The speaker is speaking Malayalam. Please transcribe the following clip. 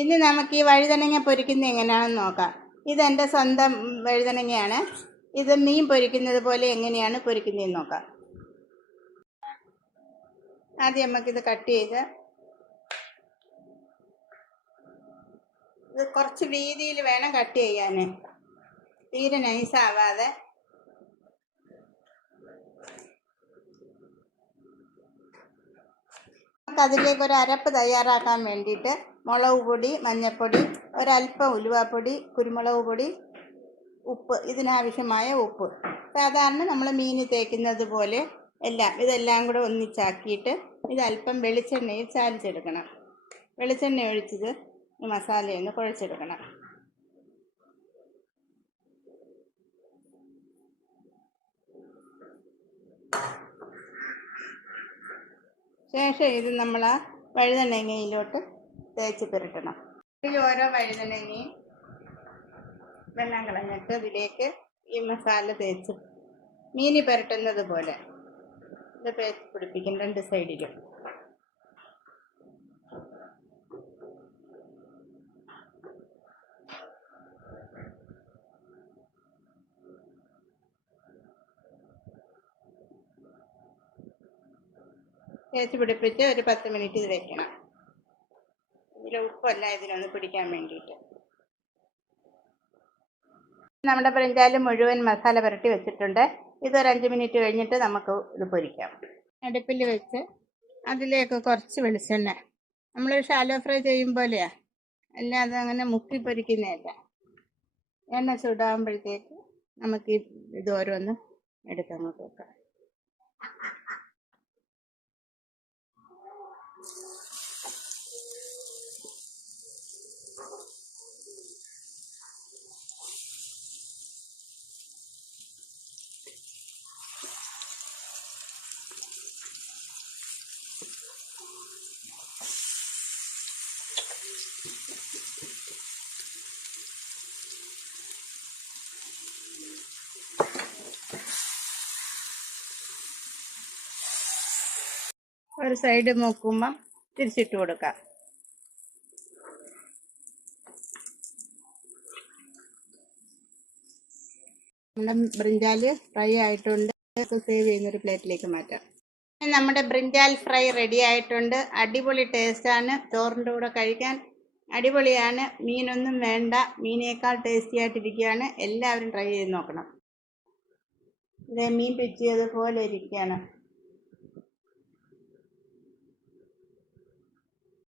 ഇനി നമുക്ക് ഈ വഴുതനങ്ങ പൊരിക്കുന്നത് എങ്ങനെയാണെന്ന് നോക്കാം. ഇതെൻ്റെ സ്വന്തം വഴുതനങ്ങയാണ്. ഇത് മീൻ പൊരിക്കുന്നത് പോലെ എങ്ങനെയാണ് പൊരിക്കുന്നതെന്ന് നോക്കാം. ആദ്യം നമുക്കിത് കട്ട് ചെയ്ത് ഇത് കുറച്ച് വീതിയിൽ വേണം കട്ട് ചെയ്യാൻ, തീരെ നൈസാവാതെ. നമുക്ക് അതിലേക്ക് ഒരു അരപ്പ് തയ്യാറാക്കാൻ വേണ്ടിയിട്ട് മുളക് പൊടി, മഞ്ഞൾപ്പൊടി, ഒരല്പം ഉലുവാപ്പൊടി, കുരുമുളക് പൊടി, ഉപ്പ്, ഇതിനാവശ്യമായ ഉപ്പ്, സാധാരണ നമ്മൾ മീൻ തേക്കുന്നത് പോലെ ഇതെല്ലാം കൂടെ ഒന്നിച്ചാക്കിയിട്ട് ഇതല്പം വെളിച്ചെണ്ണയിൽ ചാലിച്ചെടുക്കണം. വെളിച്ചെണ്ണ ഒഴിച്ചത് ഈ മസാലയൊന്ന് കുഴച്ചെടുക്കണം. ശേഷം ഇത് നമ്മൾ ആ വഴുതനങ്ങയിലോട്ട് തേച്ച് പുരട്ടണം. ഇതിൽ ഓരോ വഴുതനങ്ങയും വെള്ളം കളഞ്ഞിട്ട് ഇതിലേക്ക് ഈ മസാല തേച്ച് മീൻ പുരട്ടുന്നത് പോലെ ഇത് തേച്ച് പിടിപ്പിക്കും രണ്ട് സൈഡിലും. തേച്ച് പിടിപ്പിച്ച് ഒരു 10 മിനിറ്റ് ഇത് വെക്കണം. ഇതിൽ ഉപ്പല്ല ഇതിനൊന്ന് പിടിക്കാൻ വേണ്ടിയിട്ട്. നമ്മുടെ ബ്രിഞ്ചാൽ മുഴുവൻ മസാല പുരട്ടി വെച്ചിട്ടുണ്ട്. ഇതൊരു 5 മിനിറ്റ് കഴിഞ്ഞിട്ട് നമുക്ക് ഇത് പൊരിക്കാം. അടുപ്പിൽ വെച്ച് അതിലേക്ക് കുറച്ച് വെളിച്ചെണ്ണ, നമ്മൾ ഷാലോ ഫ്രൈ ചെയ്യും പോലെയാ, അല്ലാതെ അങ്ങനെ മുക്കി പൊരിക്കുന്നതല്ല. എണ്ണ ചൂടാകുമ്പോഴത്തേക്ക് നമുക്ക് ഇത് ഓരോന്നും എടുത്തങ്ങോട്ട് വെക്കാം. ഒരു സൈഡ് നോക്കുമ്പം തിരിച്ചിട്ട് കൊടുക്കാം. നമ്മുടെ ബ്രിഞ്ചാൽ ഫ്രൈ ആയിട്ടുണ്ട്. സേവ് ചെയ്യുന്നൊരു പ്ലേറ്റിലേക്ക് മാറ്റാം. നമ്മുടെ ബ്രിഞ്ചാൽ ഫ്രൈ റെഡി ആയിട്ടുണ്ട്. അടിപൊളി ടേസ്റ്റാണ്, ചോറിൻ്റെ കൂടെ കഴിക്കാൻ അടിപൊളിയാണ്. മീനൊന്നും വേണ്ട, മീനേക്കാൾ ടേസ്റ്റി ആയിട്ടിരിക്കുകയാണ്. എല്ലാവരും ട്രൈ ചെയ്ത് നോക്കണം. ഇതേ മീൻ പിച്ചിയതുപോലെ ഇരിക്കുകയാണ്.